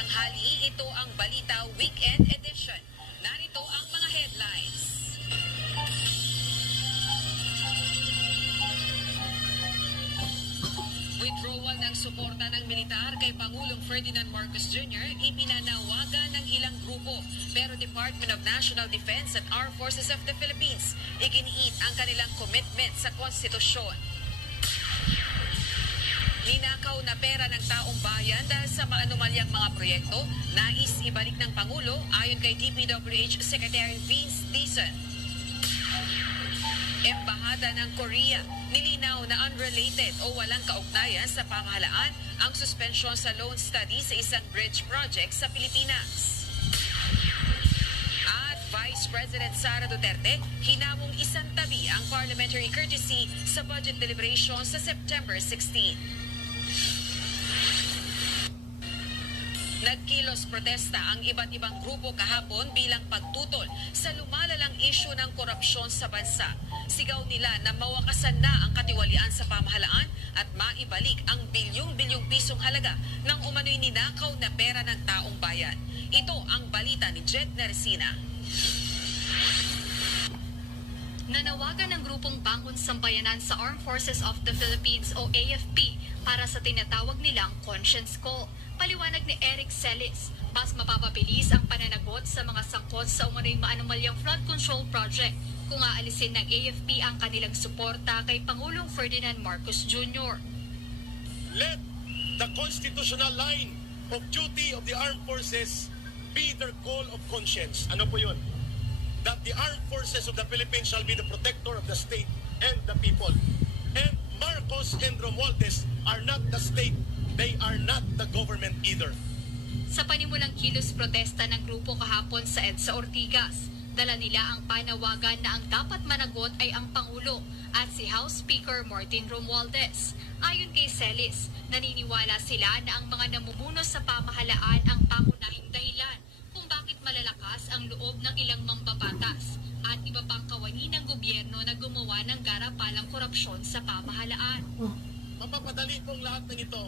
tanghali, ito ang Balita Weekend Edition. Narito ang mga headlines. Withdrawal ng suporta ng militar kay Pangulong Ferdinand Marcos Jr. ipinanawagan ng ilang grupo. Pero Department of National Defense at Armed Forces of the Philippines iginiit ang kanilang commitment sa konstitusyon. Ninakaw na pera ng taong bayan dahil sa maanumalyang mga proyekto, nais ibalik ng Pangulo ayon kay DPWH Secretary Vince Dizon. Embahada ng Korea, nilinaw na unrelated o walang kaugnayan sa pamahalaan ang suspensyon sa loan study sa isang bridge project sa Pilipinas. At Vice President Sara Duterte, hinamong isang tabi ang parliamentary courtesy sa budget deliberations sa September 16. Nagkilos protesta ang iba't ibang grupo kahapon bilang pagtutol sa lumalalang isyu ng korupsyon sa bansa. Sigaw nila na mawakasan na ang katiwalian sa pamahalaan at maibalik ang bilyong-bilyong pisong halaga ng umano'y ninakaw na pera ng taong bayan. Ito ang balita ni Jed Neresina. Nanawagan ng grupong Bangon Sambayanan sa Armed Forces of the Philippines o AFP para sa tinatawag nilang conscience call. Paliwanag ni Eric Celis, mas mapapabilis ang pananagot sa mga sangkot sa umano'y maanumalyang flood control project kung aalisin ng AFP ang kanilang suporta kay Pangulong Ferdinand Marcos Jr. Let the constitutional line of duty of the armed forces be their call of conscience. Ano po yun? That the armed forces of the Philippines shall be the protector of the state and the people. And Marcos and Romualdez are not the state. They are not the government either. Sa panimulang kilos protesta ng grupo kahapon sa EDSA Ortigas, dala nila ang panawagan na ang dapat managot ay ang Pangulo at si House Speaker Martin Romualdez. Ayon kay Celis, naniniwala sila na ang mga namumuno sa pamahalaan ang pangunahing dahilan kung bakit malalakas ang loob ng ilang mambabatas at iba pang kawani ng gobyerno na gumawa ng garapalang korupsyon sa pamahalaan. Mapapadali pong lahat ng ito.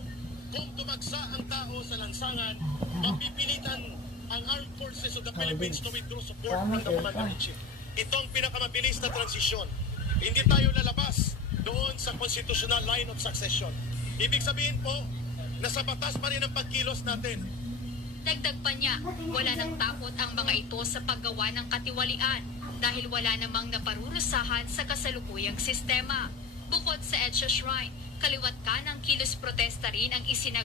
Kung tumagsa ang tao sa lansangan, mapipilitan ang Armed Forces of the Philippines to withdraw support from the Commander-in-Chief. Ito ang pinakamabilis na transisyon. Hindi tayo lalabas doon sa constitutional line of succession. Ibig sabihin po, nasa batas pa rin ang pagkilos natin. Dagdag pa niya, wala nang takot ang mga ito sa paggawa ng katiwalian dahil wala namang naparurusahan sa kasalukuyang sistema. Bukod sa EDSA Shrine, kaliwat ka ng kilos protesta rin ang